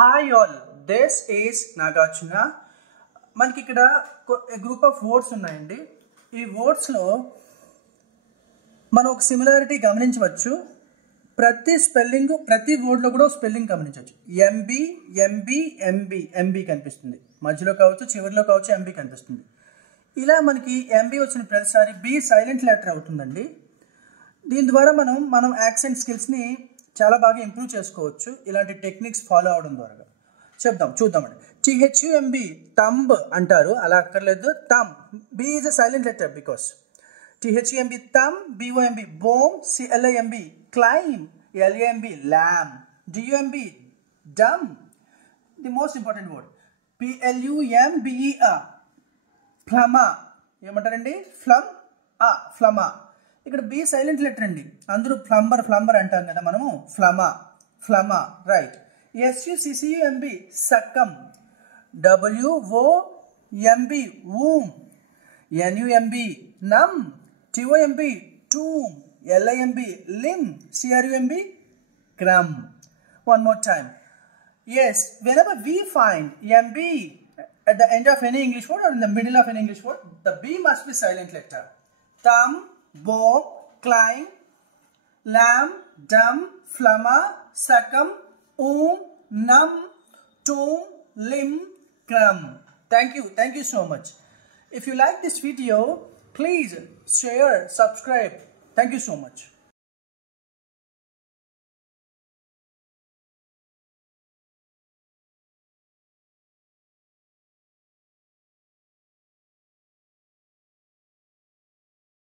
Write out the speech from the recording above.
Hi all, this is Nagarjuna. మనకి ఇక్కడ group of words ఉన్నాయండి. ఈ వర్డ్స్లో మనం ఒక సిమిలారిటీ గమనించవచ్చు. ప్రతి స్పెల్లింగ్ ప్రతి వర్డ్లో కూడా స్పెల్లింగ్ గమనించవచ్చు. ఎంబీ ఎంబీ ఎంబీ ఎంబీ కనిపిస్తుంది, మధ్యలో కావచ్చు చివరిలో కావచ్చు ఎంబీ కనిపిస్తుంది. ఇలా మనకి ఎంబీ వచ్చిన ప్రతిసారి బి సైలెంట్ లెటర్ అవుతుందండి. దీని ద్వారా మనం యాక్సెంట్ స్కిల్స్ని చాలా బాగా ఇంప్రూవ్ చేసుకోవచ్చు ఇలాంటి టెక్నిక్స్ ఫాలో అవడం ద్వారా. చూద్దామండి. టిహెచ్యుఎంబి తంబ్ అంటారు, అలా అక్కర్లేదు. తమ్ B is a silent letter because టిహెచ్యుఎంబి తమ్, బిఓఎంబి బోమ్, సిఎల్ఐఎంబి claim, ఎల్ఏఎంబి ల్యామ్, డియుఎంబి dumb. The most important word పిఎల్యుఎంబిఈఆ ఫ్లమా. ఏమంటారండి? ఫ్లమా. ఇక్కడ బి సైలెంట్ లెటర్ అండి. అందరూ ఫ్లంబర్ అంటాం కదా మనము. ఫ్లమా రైట్. ఎస్యుసిసియుఎంబి సక్కం, డబ్ల్యూఓఎంబి ఊమ్, ఎన్యుఎంబి నమ్, టిఓఎంబి tomb, ఎల్ఐఎంబి లిమ్, సిఆర్యుఎంబి crumb. One more time. Yes, whenever we find MB at the end of any English word or in the middle of an English word, the B must be silent letter. Thumb, bone, climb, lamb, dumb, flama, succumb, num, tomb, limb, crumb. Thank you so much. If you like this video, please share, subscribe. Thank you so much.